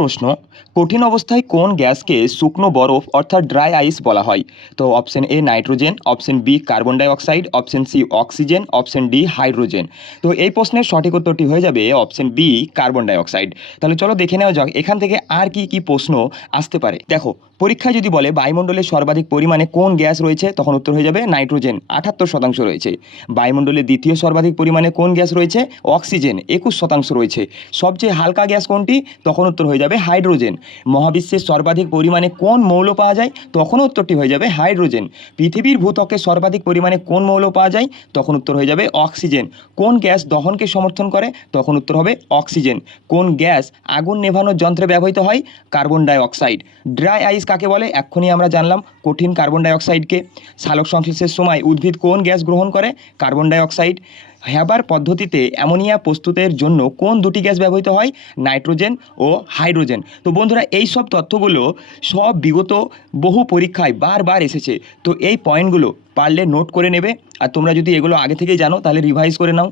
প্রশ্ন, কঠিন অবস্থায় কোন গ্যাসকে শুকনো বরফ অর্থাৎ ড্রাই আইস বলা হয়? তো option A nitrogen, option B carbon dioxide, option C oxygen, option D hydrogen. তো এই প্রশ্নের সঠিক উত্তরটি হয়ে যাবে option B carbon dioxide. তাহলে চলো দেখে নেওয়া যাক এখান থেকে আর কি কি প্রশ্ন আসতে পারে। দেখো, পরীক্ষায় যদি বলে বায়ুমণ্ডলে সর্বাধিক পরিমাণে কোন গ্যাস রয়েছে, তখন উত্তর হয়ে যাবে নাইট্রোজেন, 78% রয়েছে। বায়ুমণ্ডলে দ্বিতীয় সর্বাধিক পরিমাণে কোন গ্যাস রয়েছে? অক্সিজেন, 21% রয়েছে। সবচেয়ে হালকা গ্যাস কোনটি? তখন উত্তর হয়ে যাবে হাইড্রোজেন। মহাবিশ্বের সর্বাধিক পরিমাণে কোন মৌল পাওয়া যায়? তখন উত্তরটি হয়ে যাবে হাইড্রোজেন। পৃথিবীর ভূত্বকে সর্বাধিক পরিমাণে কোন মৌল পাওয়া যায়? তখন উত্তর হয়ে যাবে অক্সিজেন। কোন গ্যাস দহনকে সমর্থন করে? তখন উত্তর হবে অক্সিজেন। কোন গ্যাস আগুন নেভানোর যন্ত্রে ব্যবহৃত হয়? Carbon die oxide. ড্রাই আইস কাকে বলে? এক্ষুনি আমরা জানলাম, কঠিন কার্বন ডাই অক্সাইডকে। সালোক সংশ্লেষের সময় উদ্ভিদ কোন গ্যাস গ্রহণ করে? Carbon die oxide. হ্যাবার পদ্ধতিতে অ্যামোনিয়া প্রস্তুতের জন্য কোন দুটি গ্যাস ব্যবহৃত হয়? নাইট্রোজেন ও হাইড্রোজেন। তো বন্ধুরা, এই সব তথ্যগুলো সব বিগত বহু পরীক্ষায় বারবার এসেছে। তো এই পয়েন্টগুলো পারলে নোট করে নেবে, আর তোমরা যদি এগুলো আগে থেকেই জানো তাহলে রিভাইজ করে নাও।